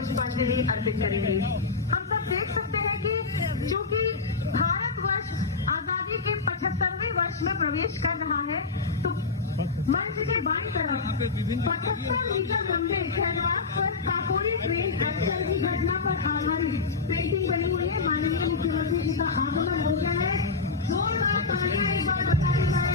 पुष्पांजलि अर्पित करेंगे। हम सब देख सकते हैं कि चूंकि भारतवर्ष आजादी के 75वें वर्ष में प्रवेश कर रहा है, तो मंच के बाईं तरफ 75 मीटर लंबे कैनवास पर काकोरी ट्रेन एक्सीडेंट की घटना पर आधारित पेंटिंग बनी हुई है। माननीय मुख्यमंत्री जी का आगमन हो गया है। जोरदार तालियां एक बार बताई जाए।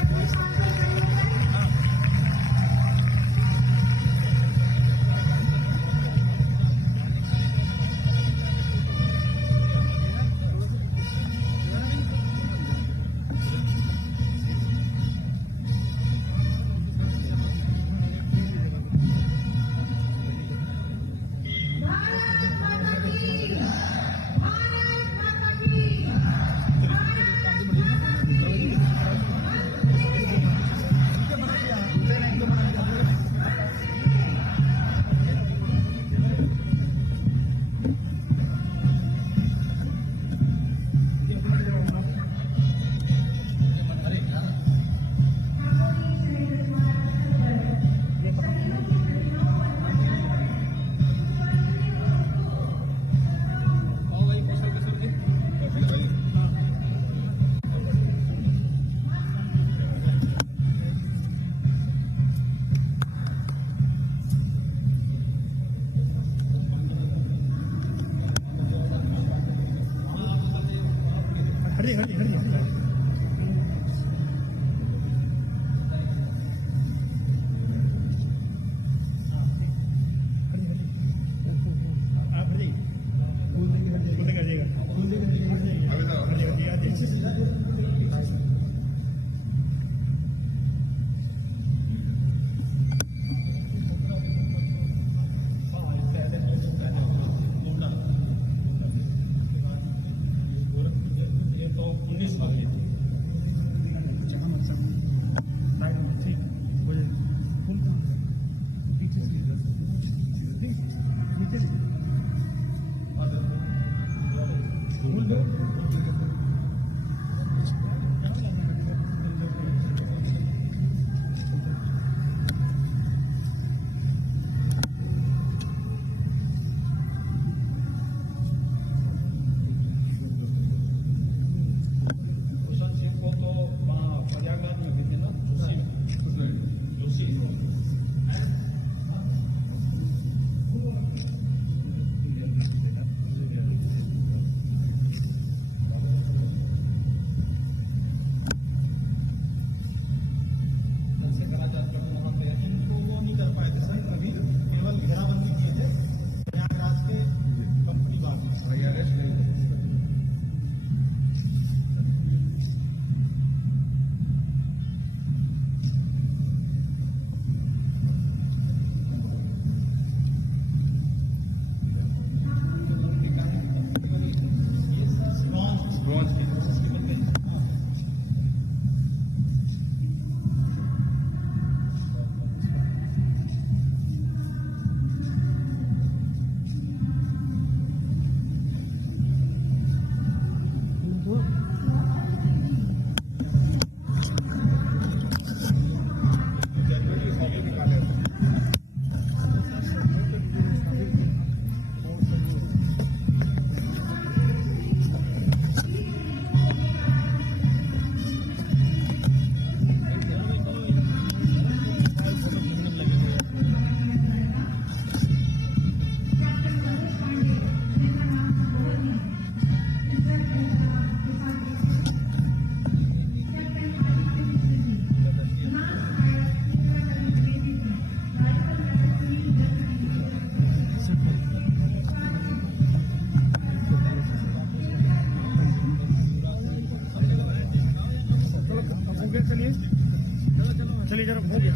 चलिए जरा हो गया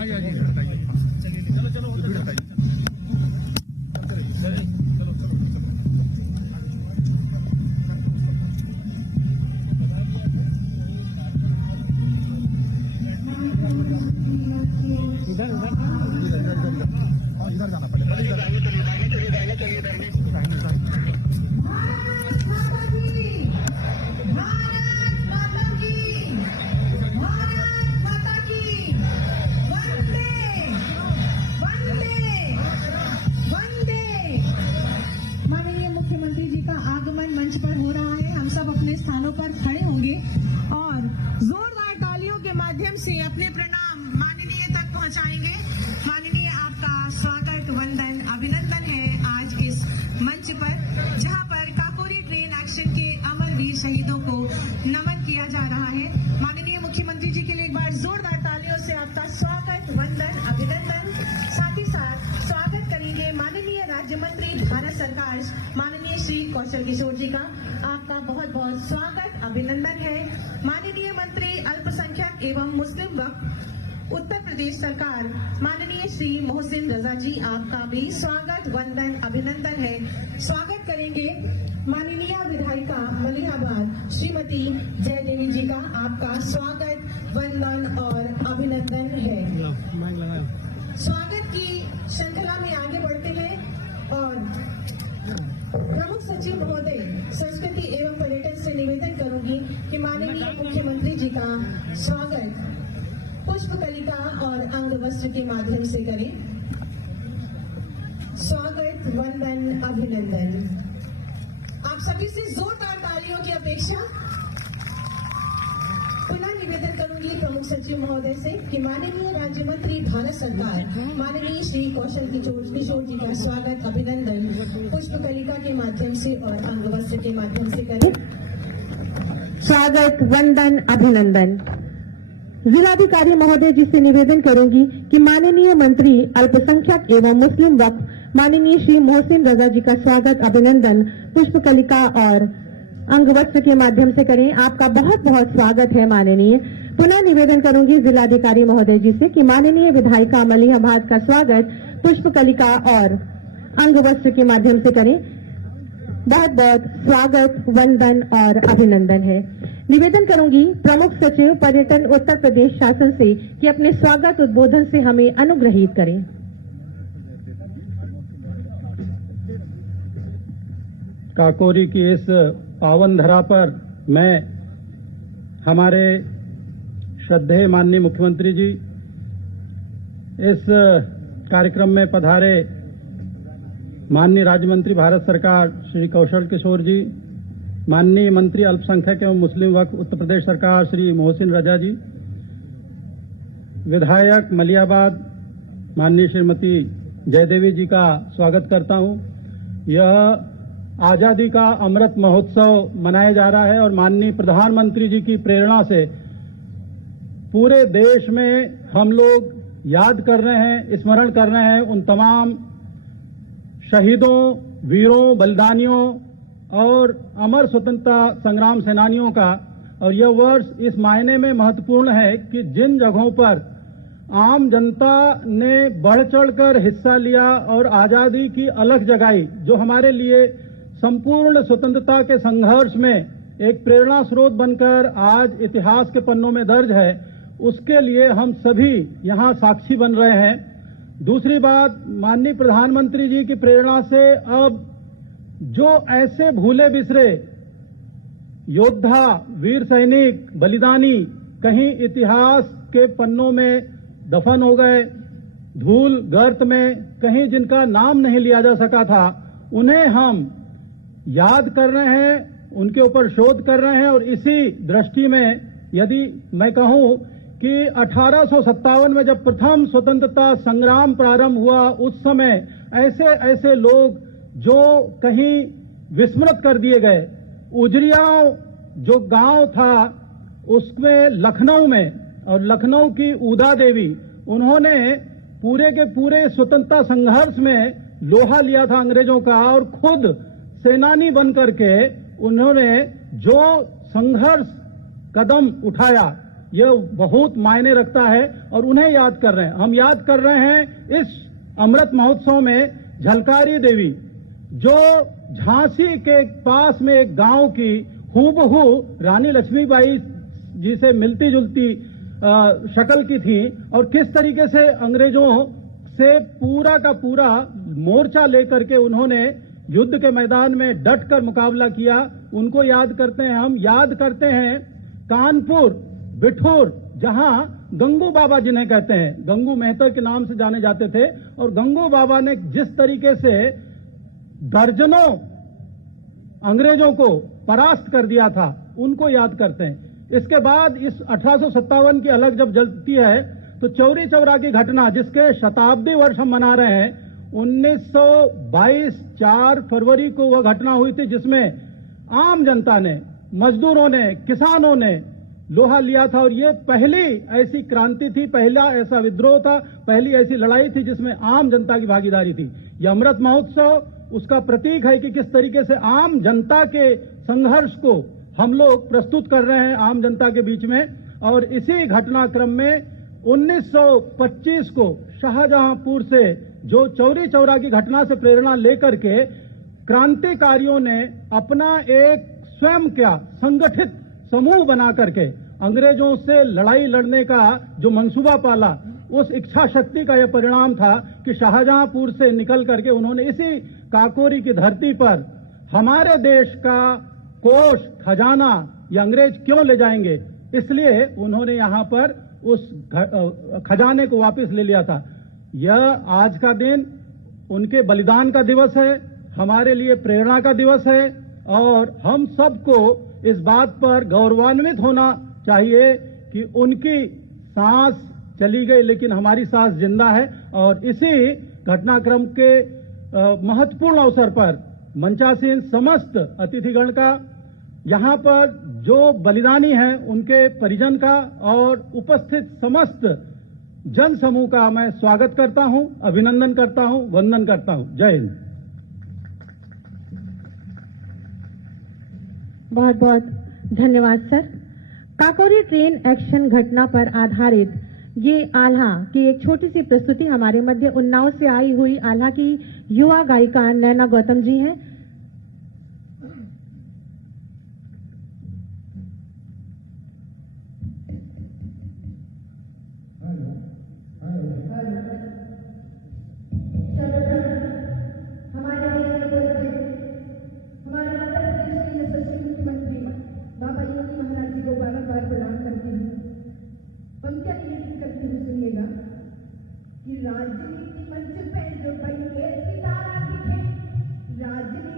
आइए हटाइए चलिए चलो चलो हटाइए इधर जाना पड़ेगा प्रकाश माननीय श्री कौशल किशोर जी का आपका बहुत बहुत स्वागत अभिनंदन है। माननीय मंत्री अल्पसंख्यक एवं मुस्लिम वक्फ उत्तर प्रदेश सरकार माननीय श्री मोहसिन रजा जी आपका भी स्वागत वंदन अभिनंदन है। स्वागत करेंगे माननीय विधायिका मलिहाबाद श्रीमती जयदेवी जी का आपका स्वागत वंदन और अभिनंदन है। स्वागत की श्रृंखला में आगे बढ़ते हैं और प्रमुख सचिव महोदय संस्कृति एवं पर्यटन से निवेदन करूंगी कि माननीय मुख्यमंत्री जी का स्वागत पुष्प कलिका और अंग वस्त्र के माध्यम से करें। स्वागत वंदन अभिनंदन। आप सभी से जोरदार तालियों की अपेक्षा। पुनः निवेदन करूंगी प्रमुख सचिव महोदय से कि माननीय राज्य मंत्री भारत सरकार माननीय श्री कौशल किशोर जी का स्वागत अभिनंदन पुष्प कलिका के माध्यम से और अंग वस्त्र के माध्यम से करें। स्वागत वंदन अभिनंदन। जिलाधिकारी महोदय जी से निवेदन करूंगी कि माननीय मंत्री अल्पसंख्यक एवं मुस्लिम वक्फ माननीय श्री मोहसिन रजा जी का स्वागत अभिनंदन पुष्प कलिका और अंग वस्त्र के माध्यम से करें। आपका बहुत बहुत स्वागत है माननीय। पुनः निवेदन करूंगी जिलाधिकारी महोदय जी से कि माननीय विधायिका मलिहाबाद का स्वागत पुष्प कलिका और अंग वस्त्र के माध्यम से करें। बहुत बहुत स्वागत वंदन और अभिनंदन है। निवेदन करूंगी प्रमुख सचिव पर्यटन उत्तर प्रदेश शासन से कि अपने स्वागत उद्बोधन से हमें अनुग्रहित करें। काकोरी की इस पावन धरा पर मैं हमारे श्रद्धेय माननीय मुख्यमंत्री जी, इस कार्यक्रम में पधारे माननीय राज्य मंत्री भारत सरकार श्री कौशल किशोर जी, माननीय मंत्री अल्पसंख्यक एवं मुस्लिम वक्फ उत्तर प्रदेश सरकार श्री मोहसिन रजा जी, विधायक मलिहाबाद माननीय श्रीमती जयदेवी जी का स्वागत करता हूं। यह आजादी का अमृत महोत्सव मनाया जा रहा है और माननीय प्रधानमंत्री जी की प्रेरणा से पूरे देश में हम लोग याद कर रहे हैं, स्मरण कर रहे हैं उन तमाम शहीदों, वीरों, बलिदानियों और अमर स्वतंत्रता संग्राम सेनानियों का। और यह वर्ष इस मायने में महत्वपूर्ण है कि जिन जगहों पर आम जनता ने बढ़ चढ़कर हिस्सा लिया और आजादी की अलख जगाई, जो हमारे लिए संपूर्ण स्वतंत्रता के संघर्ष में एक प्रेरणा स्रोत बनकर आज इतिहास के पन्नों में दर्ज है, उसके लिए हम सभी यहां साक्षी बन रहे हैं। दूसरी बात, माननीय प्रधानमंत्री जी की प्रेरणा से अब जो ऐसे भूले बिसरे योद्धा, वीर सैनिक, बलिदानी कहीं इतिहास के पन्नों में दफन हो गए, धूल गर्त में कहीं जिनका नाम नहीं लिया जा सका था, उन्हें हम याद कर रहे हैं, उनके ऊपर शोध कर रहे हैं। और इसी दृष्टि में यदि मैं कहूं कि 1857 में जब प्रथम स्वतंत्रता संग्राम प्रारंभ हुआ, उस समय ऐसे ऐसे लोग जो कहीं विस्मृत कर दिए गए। उजरियाओं जो गांव था उसमें लखनऊ में, और लखनऊ की उदा देवी, उन्होंने पूरे के पूरे स्वतंत्रता संघर्ष में लोहा लिया था अंग्रेजों का और खुद सेनानी बन करके उन्होंने जो संघर्ष कदम उठाया, यह बहुत मायने रखता है और उन्हें याद कर रहे हैं। हम याद कर रहे हैं इस अमृत महोत्सव में झलकारी देवी, जो झांसी के पास में एक गांव की हूबहू रानी लक्ष्मीबाई जी से मिलती जुलती शक्ल की थी, और किस तरीके से अंग्रेजों से पूरा का पूरा मोर्चा लेकर के उन्होंने युद्ध के मैदान में डटकर मुकाबला किया, उनको याद करते हैं। हम याद करते हैं कानपुर, बिठूर, जहां गंगू बाबा जिन्हें कहते हैं, गंगू मेहता के नाम से जाने जाते थे, और गंगू बाबा ने जिस तरीके से दर्जनों अंग्रेजों को परास्त कर दिया था, उनको याद करते हैं। इसके बाद इस 1857 की अलग जब जलती है तो चौरी चौरा की घटना, जिसके शताब्दी वर्ष हम मना रहे हैं, 1922 4 फरवरी को वह घटना हुई थी जिसमें आम जनता ने, मजदूरों ने, किसानों ने लोहा लिया था। और ये पहली ऐसी क्रांति थी, पहला ऐसा विद्रोह था, पहली ऐसी लड़ाई थी जिसमें आम जनता की भागीदारी थी। यह अमृत महोत्सव उसका प्रतीक है कि किस तरीके से आम जनता के संघर्ष को हम लोग प्रस्तुत कर रहे हैं आम जनता के बीच में। और इसी घटनाक्रम में 1925 को शाहजहांपुर से जो चौरी चौरा की घटना से प्रेरणा लेकर के क्रांतिकारियों ने अपना एक स्वयं क्या संगठित समूह बना करके अंग्रेजों से लड़ाई लड़ने का जो मंसूबा पाला, उस इच्छा शक्ति का यह परिणाम था कि शाहजहांपुर से निकल करके उन्होंने इसी काकोरी की धरती पर हमारे देश का कोष खजाना ये अंग्रेज क्यों ले जाएंगे, इसलिए उन्होंने यहां पर उस खजाने को वापस ले लिया था। यह आज का दिन उनके बलिदान का दिवस है, हमारे लिए प्रेरणा का दिवस है और हम सबको इस बात पर गौरवान्वित होना चाहिए कि उनकी सांस चली गई लेकिन हमारी सांस जिंदा है। और इसी घटनाक्रम के महत्वपूर्ण अवसर पर मंचासीन समस्त अतिथिगण का, यहां पर जो बलिदानी हैं उनके परिजन का और उपस्थित समस्त जन समूह का मैं स्वागत करता हूं, अभिनंदन करता हूं, वंदन करता हूं। जय हिंद। बहुत बहुत धन्यवाद सर। काकोरी ट्रेन एक्शन घटना पर आधारित ये आल्हा की एक छोटी सी प्रस्तुति हमारे मध्य उन्नाव से आई हुई आल्हा की युवा गायिका नैना गौतम जी हैं। राजनीति मंच पे जो बन के सितारा दिखे, राजनीति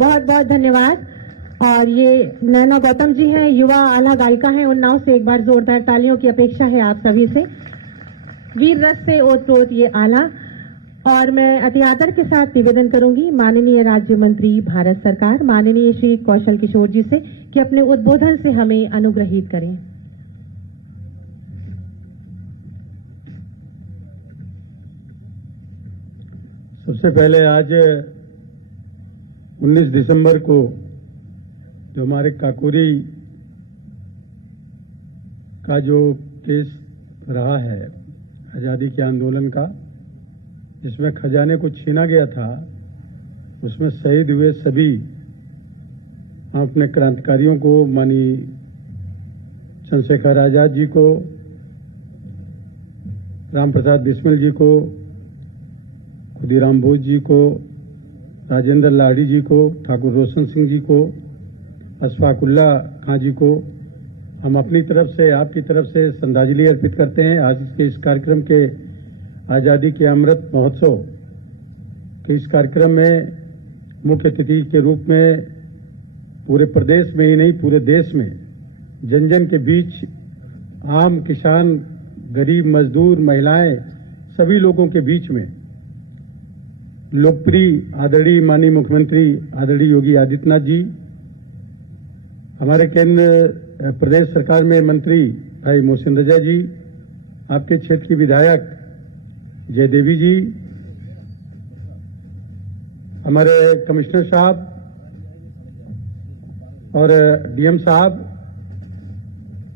बहुत बहुत धन्यवाद। और ये नैना गौतम जी हैं, युवा आला गायिका हैं उन्नाव से। एक बार जोरदार तालियों की अपेक्षा है आप सभी से। वीर रस से ओत-प्रोत ये आला। और मैं अति आदर के साथ निवेदन करूंगी माननीय राज्य मंत्री भारत सरकार माननीय श्री कौशल किशोर जी से कि अपने उद्बोधन से हमें अनुग्रहित करें। सबसे पहले आज 19 दिसंबर को जो हमारे काकोरी का जो केस रहा है आजादी के आंदोलन का, जिसमें खजाने को छीना गया था, उसमें शहीद हुए सभी हम अपने क्रांतिकारियों को, माननीय चंद्रशेखर आजाद जी को, राम प्रसाद बिस्मिल जी को, खुदीराम बोस जी को, राजेंद्र लाड़ी जी को, ठाकुर रोशन सिंह जी को, अशफाकुल्ला खां जी को हम अपनी तरफ से, आपकी तरफ से श्रद्धांजलि अर्पित करते हैं। आज के इस कार्यक्रम के आजादी के अमृत महोत्सव के इस कार्यक्रम में मुख्य अतिथि के रूप में पूरे प्रदेश में ही नहीं पूरे देश में जन जन के बीच आम किसान, गरीब, मजदूर, महिलाएं, सभी लोगों के बीच में लोकप्रिय आदरणीय माननीय मुख्यमंत्री आदरणीय योगी आदित्यनाथ जी, हमारे केंद्र प्रदेश सरकार में मंत्री भाई मोहसिन रजा जी, आपके क्षेत्र की विधायक जयदेवी जी, हमारे कमिश्नर साहब और डीएम साहब,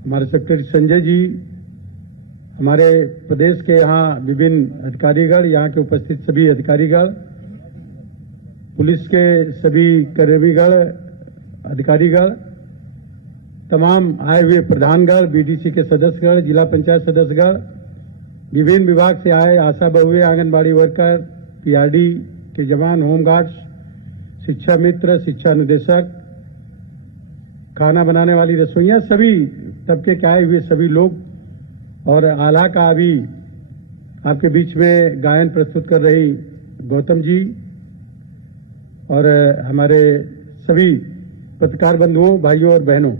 हमारे सेक्रेटरी संजय जी, हमारे प्रदेश के यहाँ विभिन्न अधिकारीगण, यहाँ के उपस्थित सभी अधिकारीगण, पुलिस के सभी कर्मचारीगण, अधिकारीगण, तमाम आए हुए प्रधानगण, बीडीसी के सदस्यगण, जिला पंचायत सदस्यगण, विभिन्न विभाग से आए आशा बहुए, आंगनबाड़ी वर्कर, पीआरडी के जवान, होमगार्ड्स, शिक्षा मित्र, शिक्षा निदेशक, खाना बनाने वाली रसोइयां, सभी तबके के आए हुए सभी लोग, और आला का अभी आपके बीच में गायन प्रस्तुत कर रही गौतम जी, और हमारे सभी पत्रकार बंधुओं, भाइयों और बहनों,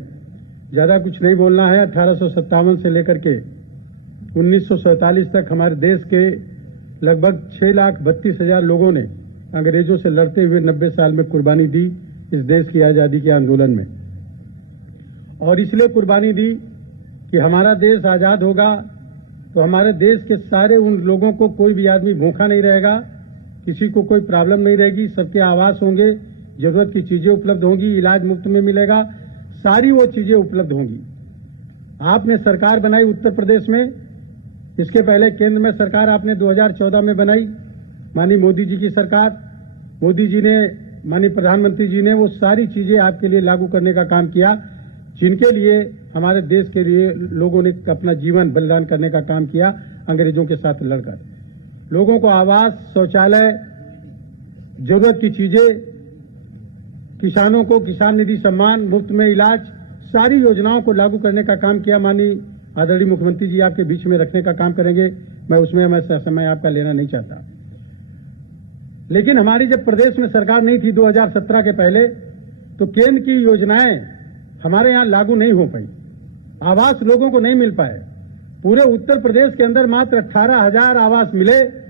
ज्यादा कुछ नहीं बोलना है। 1857 से लेकर के 1947 तक हमारे देश के लगभग 6,32,000 लोगों ने अंग्रेजों से लड़ते हुए 90 साल में कुर्बानी दी इस देश की आजादी के आंदोलन में। और इसलिए कुर्बानी दी कि हमारा देश आजाद होगा तो हमारे देश के सारे उन लोगों को, कोई भी आदमी भूखा नहीं रहेगा, किसी को कोई प्रॉब्लम नहीं रहेगी, सबके आवास होंगे, जरूरत की चीजें उपलब्ध होंगी, इलाज मुफ्त में मिलेगा, सारी वो चीजें उपलब्ध होंगी। आपने सरकार बनाई उत्तर प्रदेश में, इसके पहले केंद्र में सरकार आपने 2014 में बनाई, माननीय मोदी जी की सरकार। मोदी जी ने, माननीय प्रधानमंत्री जी ने वो सारी चीजें आपके लिए लागू करने का काम किया, जिनके लिए हमारे देश के लिए लोगों ने अपना जीवन बलिदान करने का काम किया अंग्रेजों के साथ लड़कर। लोगों को आवास, शौचालय, जरूरत की चीजें, किसानों को किसान निधि सम्मान, मुफ्त में इलाज, सारी योजनाओं को लागू करने का काम किया। माननीय आदरणीय मुख्यमंत्री जी आपके बीच में रखने का काम करेंगे, मैं उसमें समय आपका लेना नहीं चाहता। लेकिन हमारी जब प्रदेश में सरकार नहीं थी 2017 के पहले, तो केंद्र की योजनाएं हमारे यहां लागू नहीं हो पाई, आवास लोगों को नहीं मिल पाए। पूरे उत्तर प्रदेश के अंदर मात्र 18,000 आवास मिले।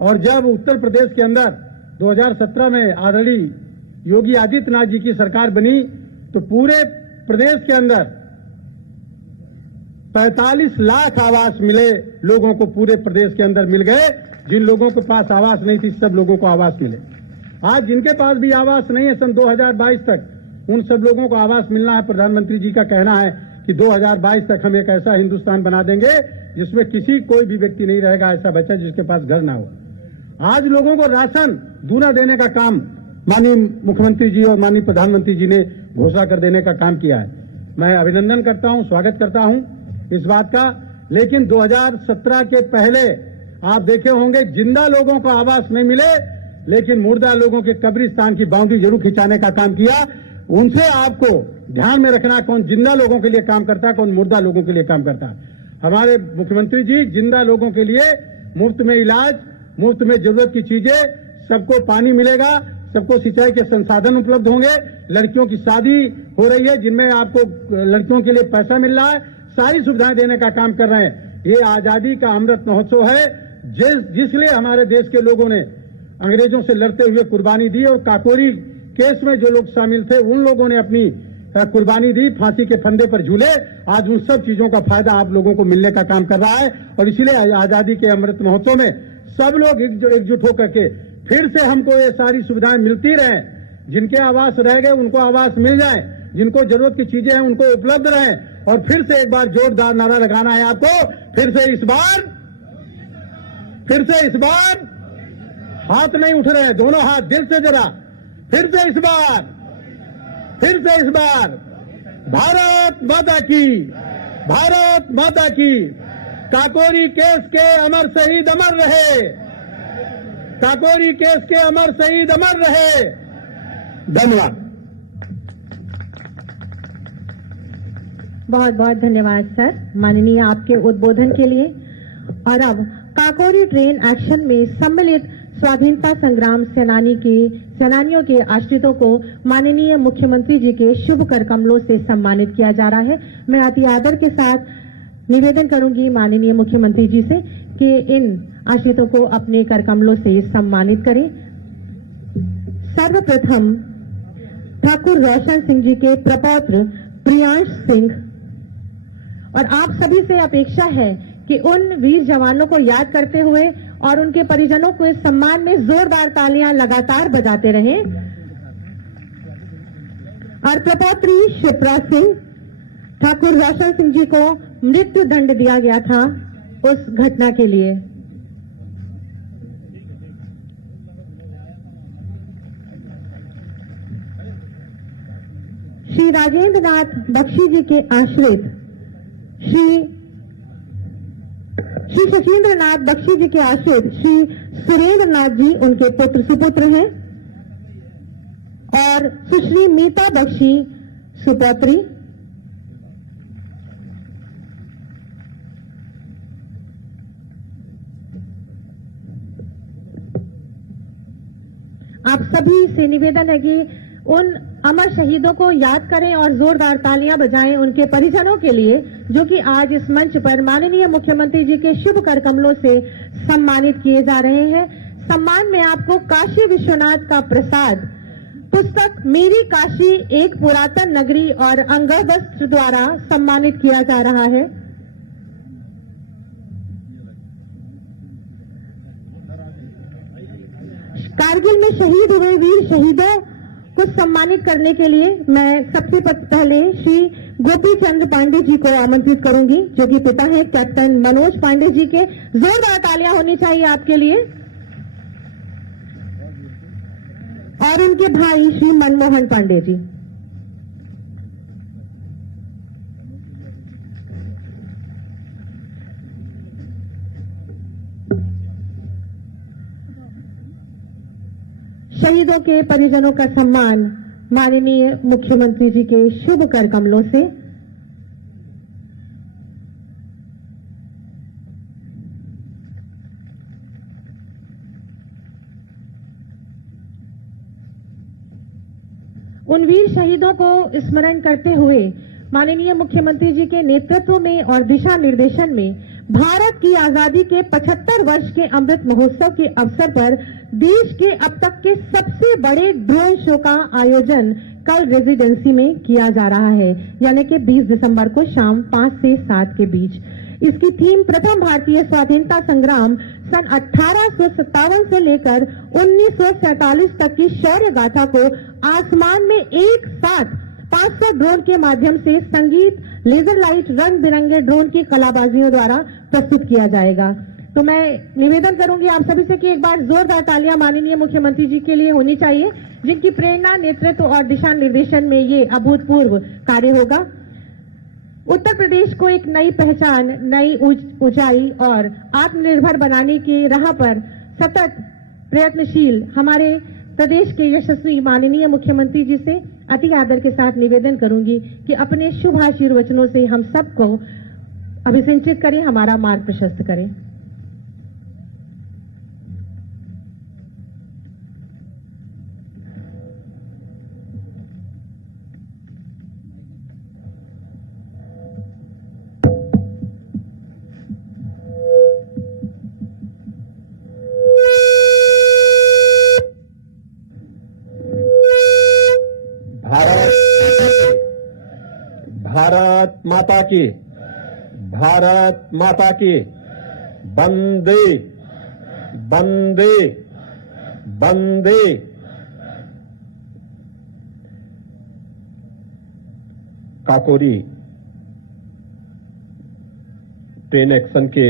और जब उत्तर प्रदेश के अंदर 2017 में आदरणीय योगी आदित्यनाथ जी की सरकार बनी, तो पूरे प्रदेश के अंदर 45 लाख आवास मिले लोगों को, पूरे प्रदेश के अंदर मिल गए। जिन लोगों के पास आवास नहीं थी, सब लोगों को आवास मिले। आज जिनके पास भी आवास नहीं है, सन 2022 तक उन सब लोगों को आवास मिलना है। प्रधानमंत्री जी का कहना है कि 2022 तक हम एक ऐसा हिंदुस्तान बना देंगे जिसमें कोई भी व्यक्ति नहीं रहेगा ऐसा बच्चा जिसके पास घर ना हो। आज लोगों को राशन दूना देने का काम माननीय मुख्यमंत्री जी और माननीय प्रधानमंत्री जी ने घोषणा कर देने का काम किया है। मैं अभिनंदन करता हूं, स्वागत करता हूं इस बात का। लेकिन 2017 के पहले आप देखे होंगे, जिंदा लोगों को आवास नहीं मिले, लेकिन मुर्दा लोगों के कब्रिस्तान की बाउंड्री जरूर खिंचाने का काम किया। उनसे आपको ध्यान में रखना, कौन जिंदा लोगों के लिए काम करता है, कौन मुर्दा लोगों के लिए काम करता है। हमारे मुख्यमंत्री जी जिंदा लोगों के लिए मुफ्त में इलाज, मुफ्त में जरूरत की चीजें, सबको पानी मिलेगा, सबको सिंचाई के संसाधन उपलब्ध होंगे, लड़कियों की शादी हो रही है जिनमें आपको लड़कियों के लिए पैसा मिल रहा है, सारी सुविधाएं देने का काम कर रहे हैं। ये आजादी का अमृत महोत्सव है जिसलिए हमारे देश के लोगों ने अंग्रेजों से लड़ते हुए कुर्बानी दी और काकोरी केस में जो लोग शामिल थे उन लोगों ने अपनी कुर्बानी दी, फांसी के फंदे पर झूले। आज उन सब चीजों का फायदा आप लोगों को मिलने का काम कर रहा है और इसीलिए आजादी के अमृत महोत्सव में सब लोग एकजुट होकर के फिर से हमको ये सारी सुविधाएं मिलती रहे। जिनके आवास रह गए उनको आवास मिल जाए, जिनको जरूरत की चीजें हैं उनको उपलब्ध रहे। और फिर से एक बार जोरदार नारा लगाना है आपको, फिर से इस बार हाथ नहीं उठ रहे हैं, दोनों हाथ दिल से जरा, फिर से इस बार भारत माता की, भारत माता की। काकोरी केस के अमर शहीद अमर रहे, काकोरी केस के अमर शहीद अमर रहे। धन्यवाद। बहुत बहुत धन्यवाद सर, माननीय आपके उद्बोधन के लिए। और अब काकोरी ट्रेन एक्शन में सम्मिलित स्वाधीनता संग्राम सेनानियों के आश्रितों को माननीय मुख्यमंत्री जी के शुभ कर कमलों से सम्मानित किया जा रहा है। मैं अति आदर के साथ निवेदन करूंगी माननीय मुख्यमंत्री जी से कि इन आश्रितों को अपने कर कमलों से सम्मानित करें। सर्वप्रथम ठाकुर रोशन सिंह जी के प्रपौत्र प्रियांश सिंह, और आप सभी से अपेक्षा है कि उन वीर जवानों को याद करते हुए और उनके परिजनों को इस सम्मान में जोरदार तालियां लगातार बजाते रहें। और प्रपौत्री शिप्रा सिंह, ठाकुर रोशन सिंह जी को मृत्यु दंड दिया गया था उस घटना के लिए। श्री राजेंद्र नाथ बख्शी जी के आश्रित श्री शशीन्द्र नाथ बख्शी जी के आश्रित श्री सुरेंद्र नाथ जी उनके पुत्र सुपुत्र हैं, और सुश्री मीता बख्शी सुपौत्री। आप सभी से निवेदन है कि उन अमर शहीदों को याद करें और जोरदार तालियां बजाएं उनके परिजनों के लिए, जो कि आज इस मंच पर माननीय मुख्यमंत्री जी के शुभ कर कमलों से सम्मानित किए जा रहे हैं। सम्मान में आपको काशी विश्वनाथ का प्रसाद, पुस्तक मेरी काशी एक पुरातन नगरी और अंगवस्त्र द्वारा सम्मानित किया जा रहा है। कारगिल में शहीद हुए वीर शहीदों को सम्मानित करने के लिए मैं सबसे पहले श्री गोपी चंद्र पांडे जी को आमंत्रित करूंगी, जो कि पिता हैं कैप्टन मनोज पांडे जी के। जोरदार तालियां होनी चाहिए आपके लिए। और उनके भाई श्री मनमोहन पांडे जी। शहीदों के परिजनों का सम्मान माननीय मुख्यमंत्री जी के शुभ कर कमलों से। उन वीर शहीदों को स्मरण करते हुए माननीय मुख्यमंत्री जी के नेतृत्व में और दिशा निर्देशन में भारत की आजादी के 75 वर्ष के अमृत महोत्सव के अवसर पर देश के अब तक के सबसे बड़े ड्रोन शो का आयोजन कल रेजिडेंसी में किया जा रहा है, यानी कि 20 दिसंबर को शाम 5 से 7 के बीच। इसकी थीम प्रथम भारतीय स्वाधीनता संग्राम सन 1857 से लेकर 1947 तक की शौर्य गाथा को आसमान में एक साथ 500 ड्रोन के माध्यम से संगीत, लेजर लाइट, रंग बिरंगे ड्रोन की कलाबाजियों द्वारा प्रस्तुत किया जाएगा। तो मैं निवेदन करूंगी आप सभी से कि एक बार जोरदार तालियां माननीय मुख्यमंत्री जी के लिए होनी चाहिए, जिनकी प्रेरणा, नेतृत्व और दिशा निर्देशन में ये अभूतपूर्व कार्य होगा। उत्तर प्रदेश को एक नई पहचान, नई ऊंचाई और आत्मनिर्भर बनाने की राह पर सतत प्रयत्नशील हमारे प्रदेश के यशस्वी माननीय मुख्यमंत्री जी से अति आदर के साथ निवेदन करूंगी कि अपने शुभ आशीर्वचनों से हम सबको अभिसिंचित करें, हमारा मार्ग प्रशस्त करें। माता की, भारत माता की। वंदे वंदे वंदे। काकोरी ट्रेन एक्शन के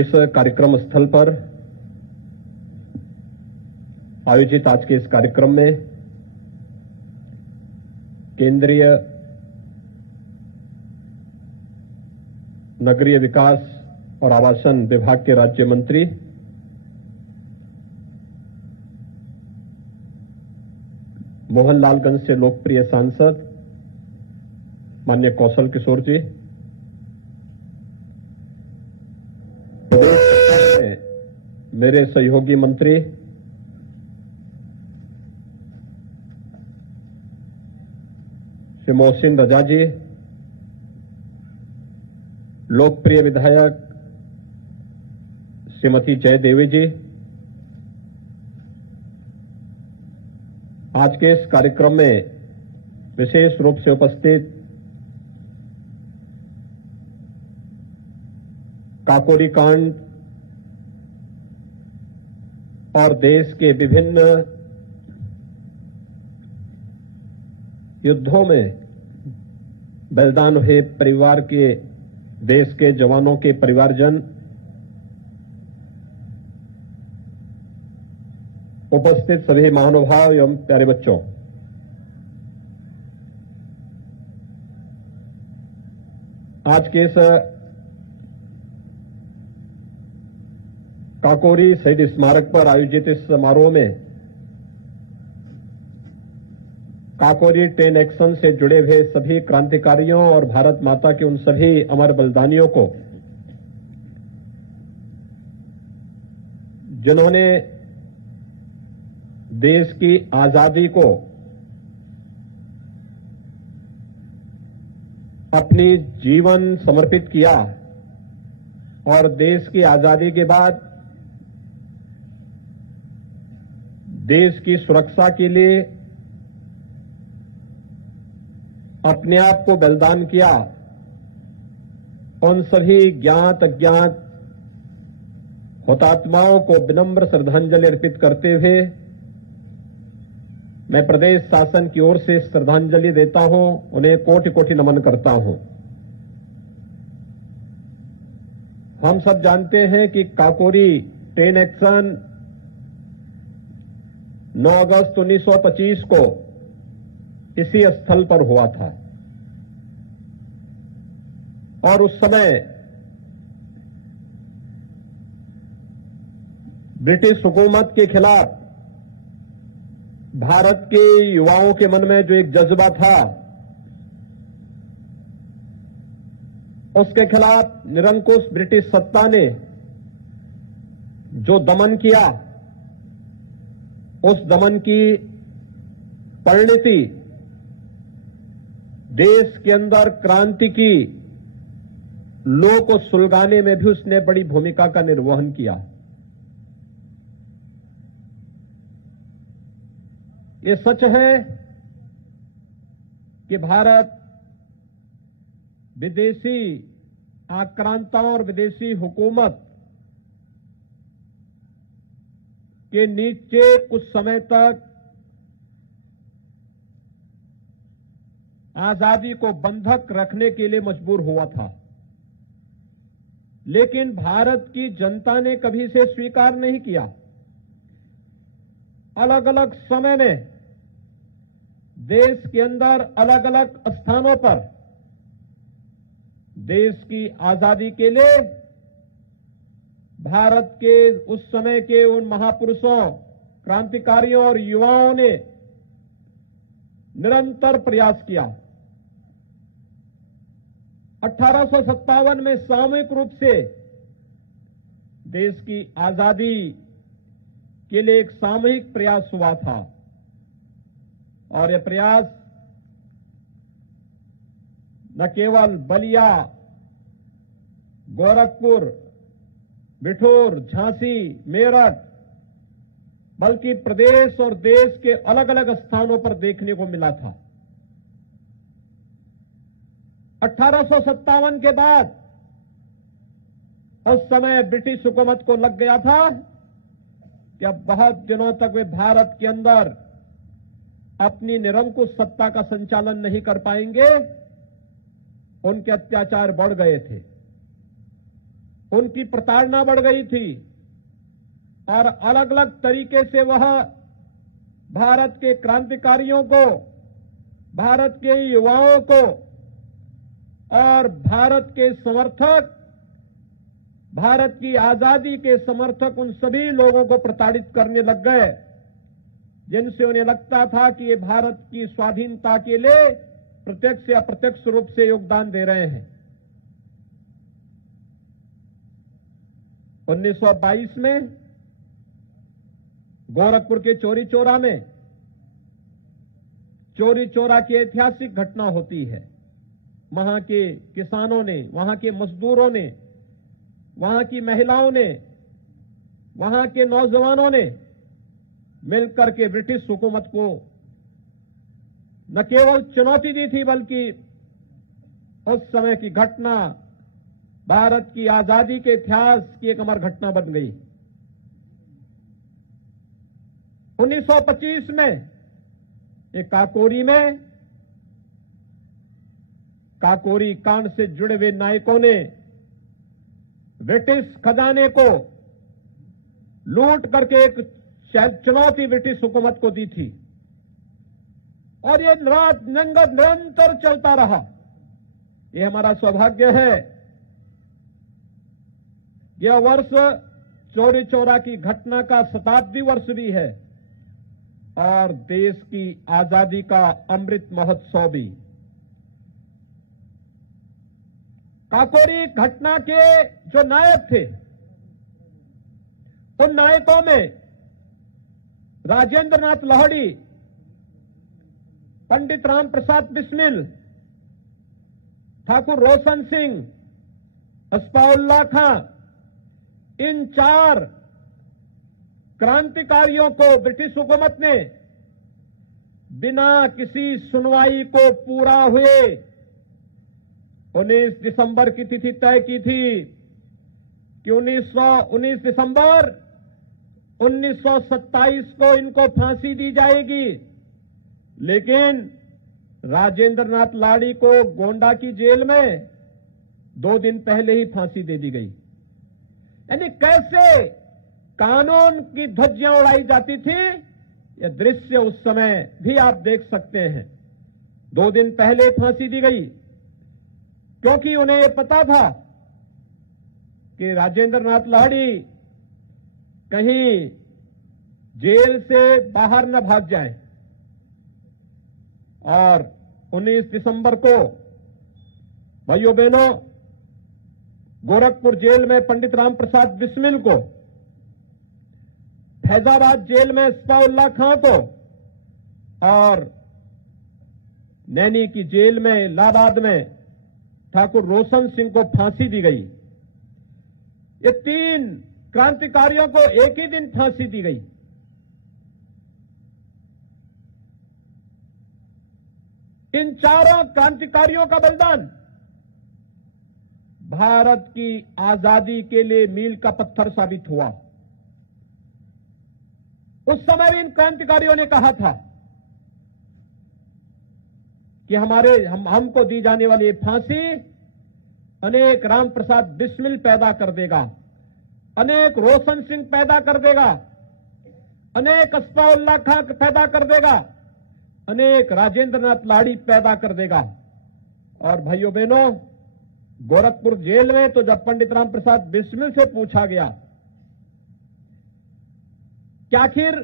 इस कार्यक्रम स्थल पर आयोजित आज के इस कार्यक्रम में केंद्रीय नगरीय विकास और आवासन विभाग के राज्य मंत्री मोहनलालगंज से लोकप्रिय सांसद माननीय कौशल किशोर जी, प्रदेश सरकार में मेरे सहयोगी मंत्री श्री मोहसिन रजा जी, लोकप्रिय विधायक श्रीमती जयदेवी जी, आज के इस कार्यक्रम में विशेष रूप से उपस्थित काकोरी कांड और देश के विभिन्न युद्धों में बलिदान हुए परिवार के, देश के जवानों के परिवारजन, उपस्थित सभी महानुभाव एवं प्यारे बच्चों, आज के इस काकोरी शहीद स्मारक पर आयोजित इस समारोह में काकोरी ट्रेन एक्शन से जुड़े हुए सभी क्रांतिकारियों और भारत माता के उन सभी अमर बलिदानियों को, जिन्होंने देश की आजादी को अपनी जीवन समर्पित किया और देश की आजादी के बाद देश की सुरक्षा के लिए अपने आप को बलिदान किया, उन सभी ज्ञात अज्ञात हुतात्माओं को विनम्र श्रद्धांजलि अर्पित करते हुए मैं प्रदेश शासन की ओर से श्रद्धांजलि देता हूं, उन्हें कोटि कोटि नमन करता हूं। हम सब जानते हैं कि काकोरी ट्रेन एक्शन 9 अगस्त 1925 को इसी स्थल पर हुआ था और उस समय ब्रिटिश हुकूमत के खिलाफ भारत के युवाओं के मन में जो एक जज्बा था, उसके खिलाफ निरंकुश ब्रिटिश सत्ता ने जो दमन किया, उस दमन की परिणति देश के अंदर क्रांति की लौ को सुलगाने में भी उसने बड़ी भूमिका का निर्वहन किया। ये सच है कि भारत विदेशी आक्रांताओं और विदेशी हुकूमत के नीचे कुछ समय तक आजादी को बंधक रखने के लिए मजबूर हुआ था, लेकिन भारत की जनता ने कभी इसे स्वीकार नहीं किया। अलग अलग समय में देश के अंदर अलग अलग स्थानों पर देश की आजादी के लिए भारत के उस समय के उन महापुरुषों, क्रांतिकारियों और युवाओं ने निरंतर प्रयास किया। 1857 में सामूहिक रूप से देश की आजादी के लिए एक सामूहिक प्रयास हुआ था और यह प्रयास न केवल बलिया, गोरखपुर, बिठूर, झांसी, मेरठ बल्कि प्रदेश और देश के अलग अलग स्थानों पर देखने को मिला था। 1857 के बाद उस समय ब्रिटिश हुकूमत को लग गया था कि अब बहुत दिनों तक वे भारत के अंदर अपनी निरंकुश सत्ता का संचालन नहीं कर पाएंगे। उनके अत्याचार बढ़ गए थे, उनकी प्रताड़ना बढ़ गई थी और अलग अलग तरीके से वह भारत के क्रांतिकारियों को, भारत के युवाओं को और भारत के समर्थक, भारत की आजादी के समर्थक, उन सभी लोगों को प्रताड़ित करने लग गए जिनसे उन्हें लगता था कि ये भारत की स्वाधीनता के लिए प्रत्यक्ष या अप्रत्यक्ष रूप से योगदान दे रहे हैं। 1922 में गोरखपुर के चौरी चौरा में चौरी चौरा की ऐतिहासिक घटना होती है। वहां के किसानों ने, वहां के मजदूरों ने, वहां की महिलाओं ने, वहां के नौजवानों ने मिलकर के ब्रिटिश हुकूमत को न केवल चुनौती दी थी, बल्कि उस समय की घटना भारत की आजादी के इतिहास की एक अमर घटना बन गई। 1925 में एक काकोरी कांड से जुड़े हुए नायकों ने ब्रिटिश खजाने को लूट करके एक चुनौती ब्रिटिश हुकूमत को दी थी और ये निरंतर चलता रहा। ये हमारा सौभाग्य है। यह वर्ष चौरी चौरा की घटना का शताब्दी वर्ष भी है और देश की आजादी का अमृत महोत्सव भी। काकोरी घटना के जो नायक थे, उन नायकों में राजेंद्र नाथ लाहिड़ी, पंडित राम प्रसाद बिस्मिल, ठाकुर रोशन सिंह, अस्फाउल्लाह खां, इन 4 क्रांतिकारियों को ब्रिटिश हुकूमत ने बिना किसी सुनवाई को पूरा हुए 19 दिसंबर की तिथि तय की थी कि 19 दिसंबर 1927 को इनको फांसी दी जाएगी। लेकिन राजेंद्र नाथ लाहिड़ी को गोंडा की जेल में 2 दिन पहले ही फांसी दे दी गई। यानी कैसे कानून की ध्वजियां उड़ाई जाती थी, यह दृश्य उस समय भी आप देख सकते हैं। 2 दिन पहले फांसी दी गई क्योंकि उन्हें यह पता था कि राजेंद्र नाथ लाहिड़ी कहीं जेल से बाहर न भाग जाए। और 19 दिसंबर को भाइयों बहनों, गोरखपुर जेल में पंडित राम प्रसाद बिस्मिल को, फैजाबाद जेल में अस्फाउल्लाह खां को और नैनी की जेल में इलाहाबाद में ठाकुर रोशन सिंह को फांसी दी गई। ये 3 क्रांतिकारियों को एक ही दिन फांसी दी गई। इन 4 क्रांतिकारियों का बलिदान भारत की आजादी के लिए मील का पत्थर साबित हुआ। उस समय भी इन क्रांतिकारियों ने कहा था कि हमको दी जाने वाली फांसी अनेक राम प्रसाद बिस्मिल पैदा कर देगा, अनेक रोशन सिंह पैदा कर देगा, अनेक अस्फाउल्लाह खां पैदा कर देगा, अनेक राजेंद्र नाथ लाहिड़ी पैदा कर देगा। और भाइयों बहनों, गोरखपुर जेल में तो जब पंडित राम प्रसाद बिस्मिल से पूछा गया कि आखिर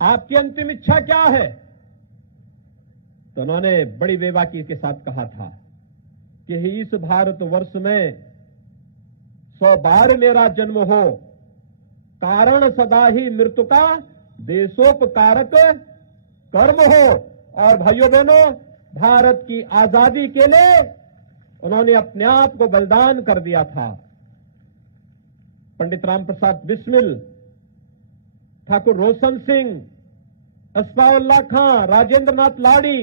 आपकी अंतिम इच्छा क्या है, तो उन्होंने बड़ी बेबाकी के साथ कहा था कि इस भारतवर्ष में 100 बार मेरा जन्म हो, कारण सदा ही मृत्यु का देशोपकारक कर्म हो। और भाइयों बहनों, भारत की आजादी के लिए उन्होंने अपने आप को बलिदान कर दिया था। पंडित राम प्रसाद बिस्मिल ठाकुर रोशन सिंह, असफाउल्लाह खां, राजेंद्र नाथ लाड़ी,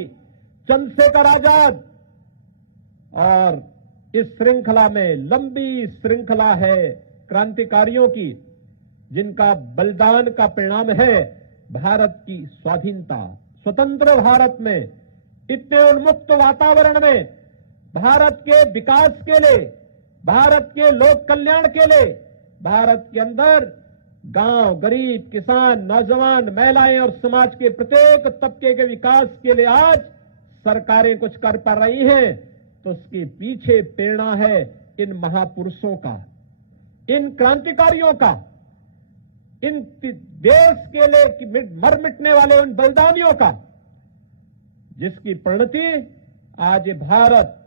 चंद्रशेखर आजाद, और इस श्रृंखला में लंबी श्रृंखला है क्रांतिकारियों की, जिनका बलिदान का परिणाम है भारत की स्वाधीनता। स्वतंत्र भारत में, इतने उन्मुक्त वातावरण में, भारत के विकास के लिए, भारत के लोक कल्याण के लिए, भारत के अंदर गांव, गरीब, किसान, नौजवान, महिलाएं और समाज के प्रत्येक तबके के विकास के लिए आज सरकारें कुछ कर पा रही हैं, तो उसके पीछे प्रेरणा है इन महापुरुषों का, इन क्रांतिकारियों का, इन देश के लिए मर मिटने वाले उन बलिदानियों का, जिसकी परिणति आज भारत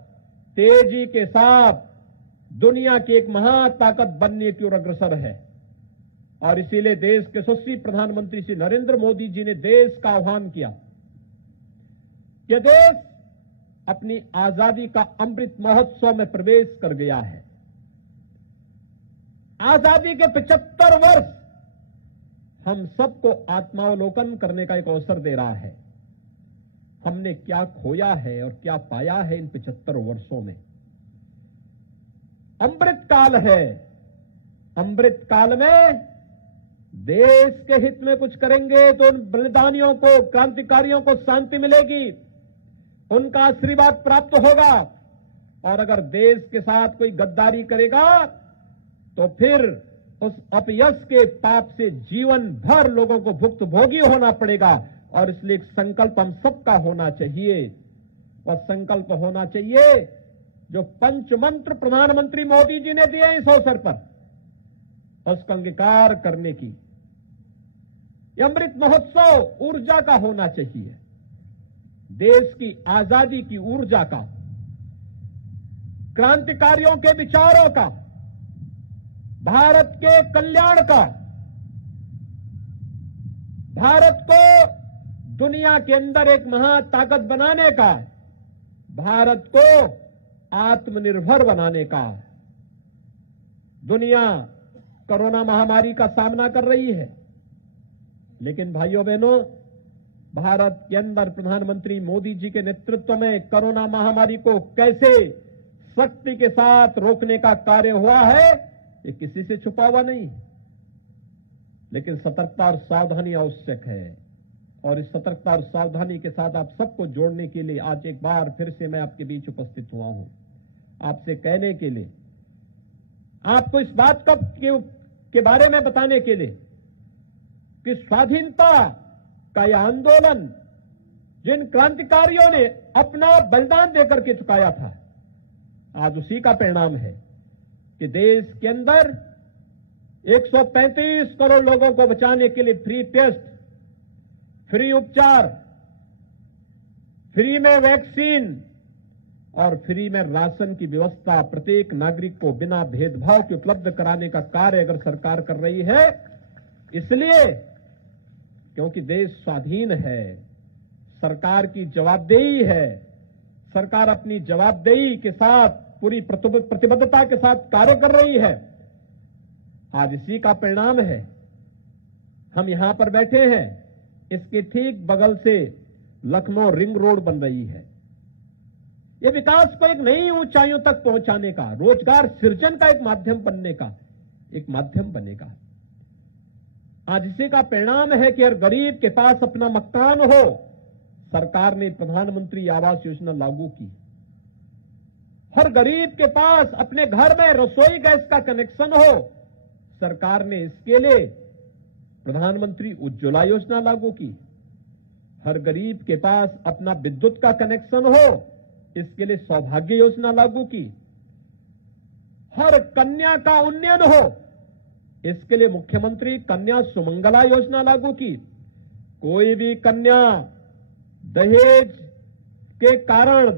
तेजी के साथ दुनिया की एक महाताकत बनने की ओर अग्रसर है। और इसीलिए देश के यशस्वी प्रधानमंत्री श्री नरेंद्र मोदी जी ने देश का आह्वान किया कि देश अपनी आजादी का अमृत महोत्सव में प्रवेश कर गया है। आजादी के 75 वर्ष हम सबको आत्मावलोकन करने का एक अवसर दे रहा है। हमने क्या खोया है और क्या पाया है इन 75 वर्षों में। अमृत काल है। अमृत काल में देश के हित में कुछ करेंगे तो उन बलिदानियों को, क्रांतिकारियों को शांति मिलेगी, उनका आशीर्वाद प्राप्त होगा। और अगर देश के साथ कोई गद्दारी करेगा तो फिर उस अपयश के पाप से जीवन भर लोगों को भुक्तभोगी होना पड़ेगा। और इसलिए एक संकल्प हम सबका होना चाहिए। और संकल्प होना चाहिए जो पंचमंत्र प्रधानमंत्री मोदी जी ने दिए इस अवसर पर, उसका अंगीकार करने की। यह अमृत महोत्सव ऊर्जा का होना चाहिए, देश की आजादी की ऊर्जा का, क्रांतिकारियों के विचारों का, भारत के कल्याण का, भारत को दुनिया के अंदर एक महाताकत बनाने का, भारत को आत्मनिर्भर बनाने का। दुनिया कोरोना महामारी का सामना कर रही है, लेकिन भाइयों बहनों, भारत के अंदर प्रधानमंत्री मोदी जी के नेतृत्व में कोरोना महामारी को कैसे शक्ति के साथ रोकने का कार्य हुआ है, ये किसी से छुपा हुआ नहीं। लेकिन सतर्कता और सावधानी आवश्यक है। और इस सतर्कता और सावधानी के साथ आप सबको जोड़ने के लिए आज एक बार फिर से मैं आपके बीच उपस्थित हुआ हूं, आपसे कहने के लिए, आपको इस बात के बारे में बताने के लिए कि स्वाधीनता का यह आंदोलन जिन क्रांतिकारियों ने अपना बलिदान देकर के चुकाया था, आज उसी का परिणाम है कि देश के अंदर 135 करोड़ लोगों को बचाने के लिए फ्री टेस्ट, फ्री उपचार, फ्री में वैक्सीन और फ्री में राशन की व्यवस्था प्रत्येक नागरिक को बिना भेदभाव के उपलब्ध कराने का कार्य अगर सरकार कर रही है, इसलिए क्योंकि देश स्वाधीन है, सरकार की जवाबदेही है, सरकार अपनी जवाबदेही के साथ पूरी प्रतिबद्धता के साथ कार्य कर रही है। आज इसी का परिणाम है हम यहां पर बैठे हैं। इसके ठीक बगल से लखनऊ रिंग रोड बन रही है। यह विकास को एक नई ऊंचाइयों तक पहुंचाने का, रोजगार सृजन का एक माध्यम बनने का एक माध्यम बनेगा। आज इसी का परिणाम है कि हर गरीब के पास अपना मकान हो। सरकार ने प्रधानमंत्री आवास योजना लागू की। हर गरीब के पास अपने घर में रसोई गैस का कनेक्शन हो। सरकार ने इसके लिए प्रधानमंत्री उज्ज्वला योजना लागू की। हर गरीब के पास अपना विद्युत का कनेक्शन हो, इसके लिए सौभाग्य योजना लागू की। हर कन्या का उन्नयन हो, इसके लिए मुख्यमंत्री कन्या सुमंगला योजना लागू की। कोई भी कन्या दहेज के कारण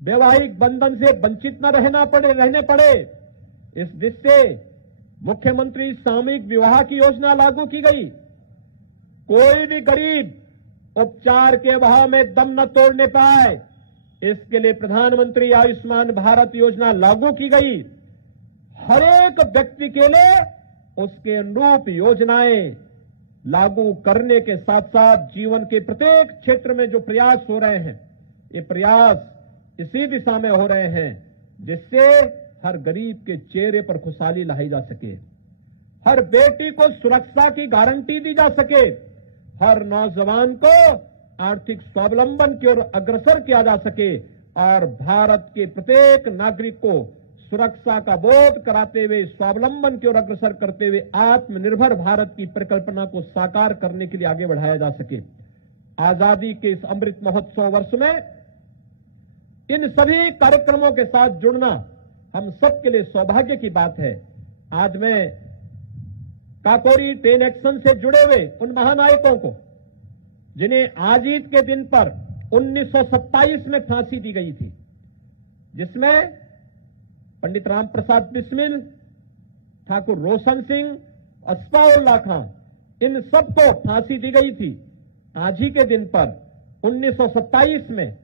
वैवाहिक बंधन से वंचित न रहने पड़े, इस दृष्टि से मुख्यमंत्री सामूहिक विवाह की योजना लागू की गई। कोई भी गरीब उपचार के अभाव में दम न तोड़ने पाए, इसके लिए प्रधानमंत्री आयुष्मान भारत योजना लागू की गई। हर एक व्यक्ति के लिए उसके अनुरूप योजनाएं लागू करने के साथ साथ जीवन के प्रत्येक क्षेत्र में जो प्रयास हो रहे हैं, ये प्रयास इसी दिशा में हो रहे हैं जिससे हर गरीब के चेहरे पर खुशहाली लाई जा सके, हर बेटी को सुरक्षा की गारंटी दी जा सके, हर नौजवान को आर्थिक स्वावलंबन की ओर अग्रसर किया जा सके और भारत के प्रत्येक नागरिक को सुरक्षा का बोध कराते हुए, स्वावलंबन की ओर अग्रसर करते हुए आत्मनिर्भर भारत की परिकल्पना को साकार करने के लिए आगे बढ़ाया जा सके। आजादी के इस अमृत महोत्सव वर्ष में इन सभी कार्यक्रमों के साथ जुड़ना हम सबके लिए सौभाग्य की बात है। आज मैं काकोरी 10 एक्शन से जुड़े हुए उन महानायकों को, जिन्हें आजीत के दिन पर 1927 में फांसी दी गई थी, जिसमें पंडित राम प्रसाद बिस्मिल, ठाकुर रोशन सिंह, अस्फाउल्लाह खां, इन सबको फांसी दी गई थी। आज ही के दिन पर 1927 में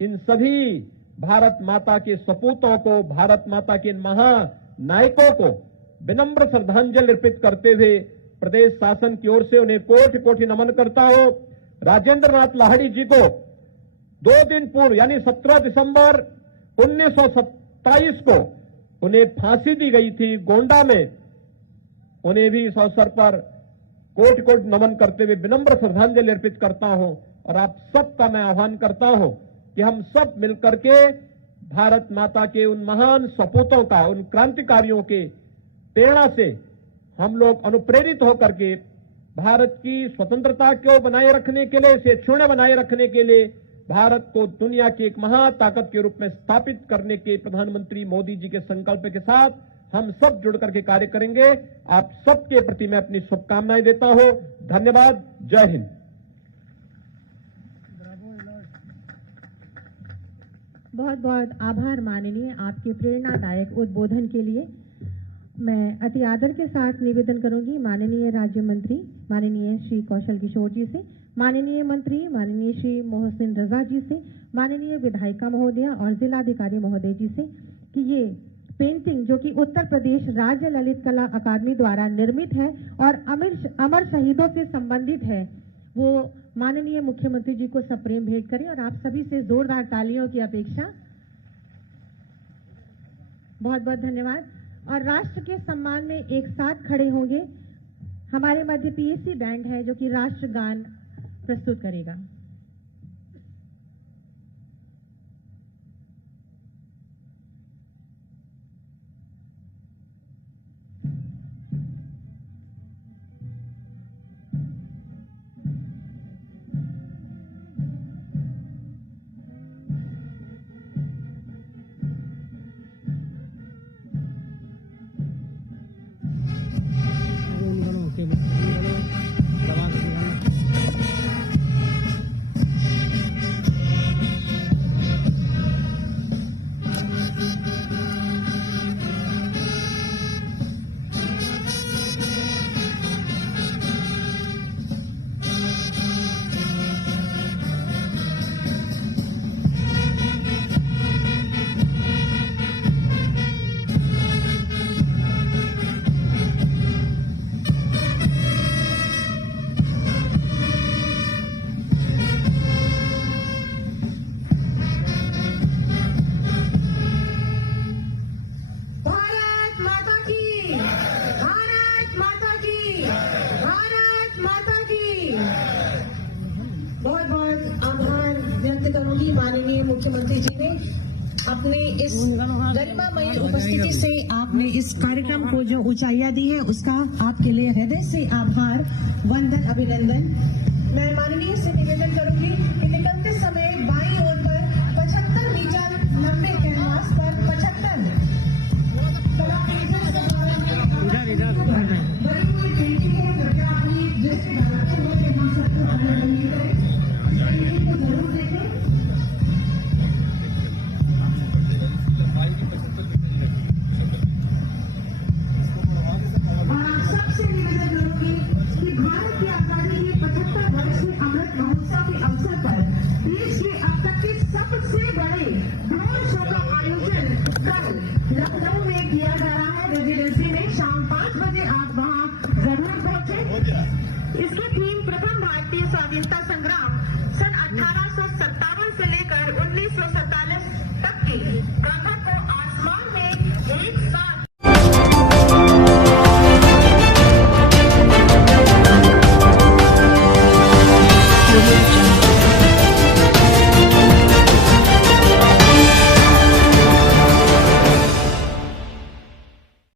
इन सभी भारत माता के सपूतों को, भारत माता के इन महानायकों को विनम्र श्रद्धांजलि अर्पित करते हुए प्रदेश शासन की ओर से उन्हें कोटि कोटि नमन करता हूं। राजेंद्र नाथ लाहिड़ी जी को 2 दिन पूर्व यानी 17 दिसंबर 1927 को उन्हें फांसी दी गई थी गोंडा में। उन्हें भी इस अवसर पर कोटि कोटि नमन करते हुए विनम्र श्रद्धांजलि अर्पित करता हूं और आप सबका मैं आह्वान करता हूं कि हम सब मिलकर के भारत माता के उन महान सपूतों का, उन क्रांतिकारियों के प्रेरणा से हम लोग अनुप्रेरित होकर के भारत की स्वतंत्रता को बनाए रखने के लिए, इसे क्षुण्ण बनाए रखने के लिए, भारत को दुनिया की एक महाताकत के रूप में स्थापित करने के प्रधानमंत्री मोदी जी के संकल्प के साथ हम सब जुड़ करके कार्य करेंगे। आप सबके प्रति मैं अपनी शुभकामनाएं देता हूं। धन्यवाद। जय हिंद। बहुत बहुत आभार माननीय, आपके प्रेरणादायक उद्बोधन के लिए। मैं अति आदर के साथ निवेदन करूंगी माननीय राज्य मंत्री माननीय श्री कौशल किशोर जी से, माननीय मंत्री माननीय श्री मोहसिन रजा जी से, माननीय विधायिका महोदया और जिलाधिकारी महोदय जी से कि ये पेंटिंग जो कि उत्तर प्रदेश राज्य ललित कला अकादमी द्वारा निर्मित है और अमर शहीदों से संबंधित है, वो माननीय मुख्यमंत्री जी को सप्रेम भेंट करें और आप सभी से जोरदार तालियों की अपेक्षा। बहुत बहुत धन्यवाद। और राष्ट्र के सम्मान में एक साथ खड़े होंगे। हमारे मध्य पीएसी बैंड है जो कि राष्ट्रगान प्रस्तुत करेगा। माननीय मुख्यमंत्री जी ने अपने इस गरिमामयी उपस्थिति से आपने इस कार्यक्रम को जो ऊंचाइयां दी है उसका आपके लिए हृदय से आभार, वंदन, अभिनंदन। मैं माननीय से निवेदन करूंगी कि निकलते समय बाईं ओर पर 75 मीटर लंबे कैनवास पर 75 बड़ी हुई पेंटिंग है जो कि आपने जैसे बनाते हुए हम सबको आनंदित करें, को जरूर देखें। लखनऊ में किया जा रहा है रेजिडेंसी में। शाम 5 बजे आप वहां जरूर पहुंचे। इसकी थीम प्रथम भारतीय स्वाधीनता संग्राम सन 1857 से लेकर 1947